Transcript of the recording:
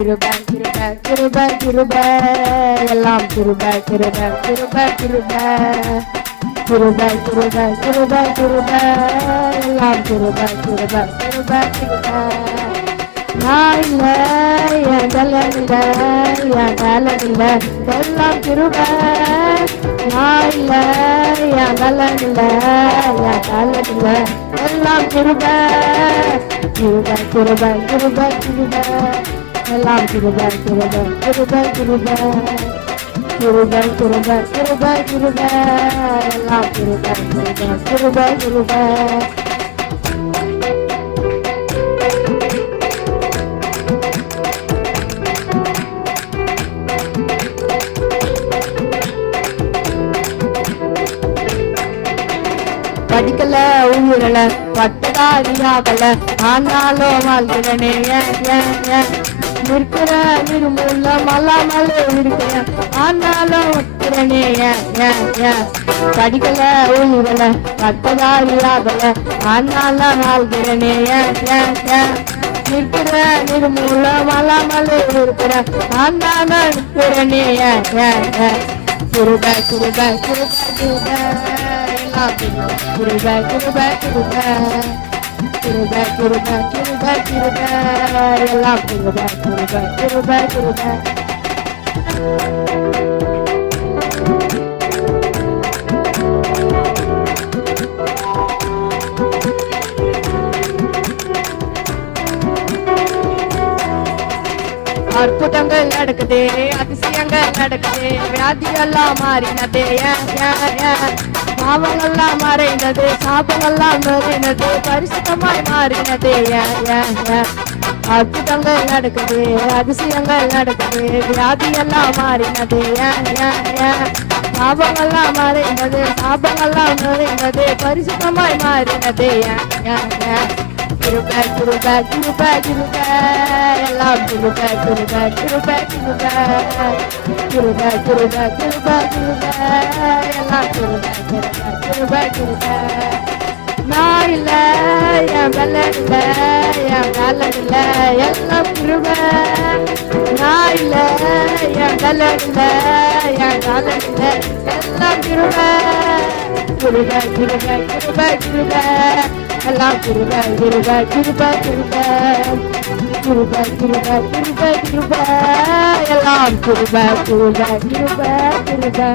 கிருபை கிருபை கிருபை கிருபை எல்லாம் கிருபை கிருபை கிருபை கிருபை கிருபை கிருபை கிருபை கிருபை எல்லாம் கிருபை கிருபை கிருபை கிருபை நான் இல்லை என் பலன் இல்லை என் பலன் இல்லை எல்லாம் கிருபை நான் இல்லை என் பலன் இல்லை என் பலன் இல்லை எல்லாம் கிருபை கிருபை கிருபை கிருபை கிருபை எல்லாம் கிருபை கிருபை கிருபை கிருபை கிருபை கிருபை கிருபை கிருபை எல்லாம் கிருபை கிருபை கிருபை கிருபை படிக்கல ஊரல பட்டதாரியாகல ஆனாலும் வாழ்கிறனே இருக்கிற நிர்மூல மல்லாமலே இருக்கிற ஆனாலும் இருக்கிறனே படிக்கல ஊரல பட்டதாரியாகல ஆனாலும் வாழ்கிறனே இருக்கிற நிர்மூல மல்லாமலே இருக்கிற ஆனாலும் இருக்கிறனே கிருபை கிருபை கிருபை கிருபை கிருபை கிருபை கிருபை கிருபை கிருபை கிருபை கிருபை எல்லாம் கிருபை கிருபை கிருபை கிருபை அற்புதங்கள் நடக்குதே அதிசயங்கள் நடக்குதே வியாதியெல்லாம் மாறினதே பாவங்கள்லாம் மறைந்தது சாபங்கள்லாம் மறைந்தது பரிசுத்தமாய் மாறினதே அற்புதங்கள் நடக்குது அதிசயங்கள் நடக்குது வியாதியெல்லாம் மாறினது பாவங்கள்லாம் மறைந்தது சாபங்கள்லாம் மறைந்தது பரிசுத்தமாய் மாறினது கிருபை கிருபை கிருபை கிருபை எல்லாம் கிருபை கிருபை கிருபை கிருபை கிருபை கிருபை கிருபை கிருபை எல்லாம் கிருபை கிருபை கிருபை கிருபை நான் இல்லை என் பலன் இல்லை என் பலன் இல்லை எல்லாம் கிருபை நான் இல்லை என் பலன் இல்லை என் பலன் இல்லை எல்லாம் கிருபை கிருபை கிருபை கிருபை கிருபை எல்லாம் கிருபை கிருபை கிருபை கிருபை கிருபை கிருபை கிருபை கிருபை எல்லாம் கிருபை கிருபை கிருபை கிருபை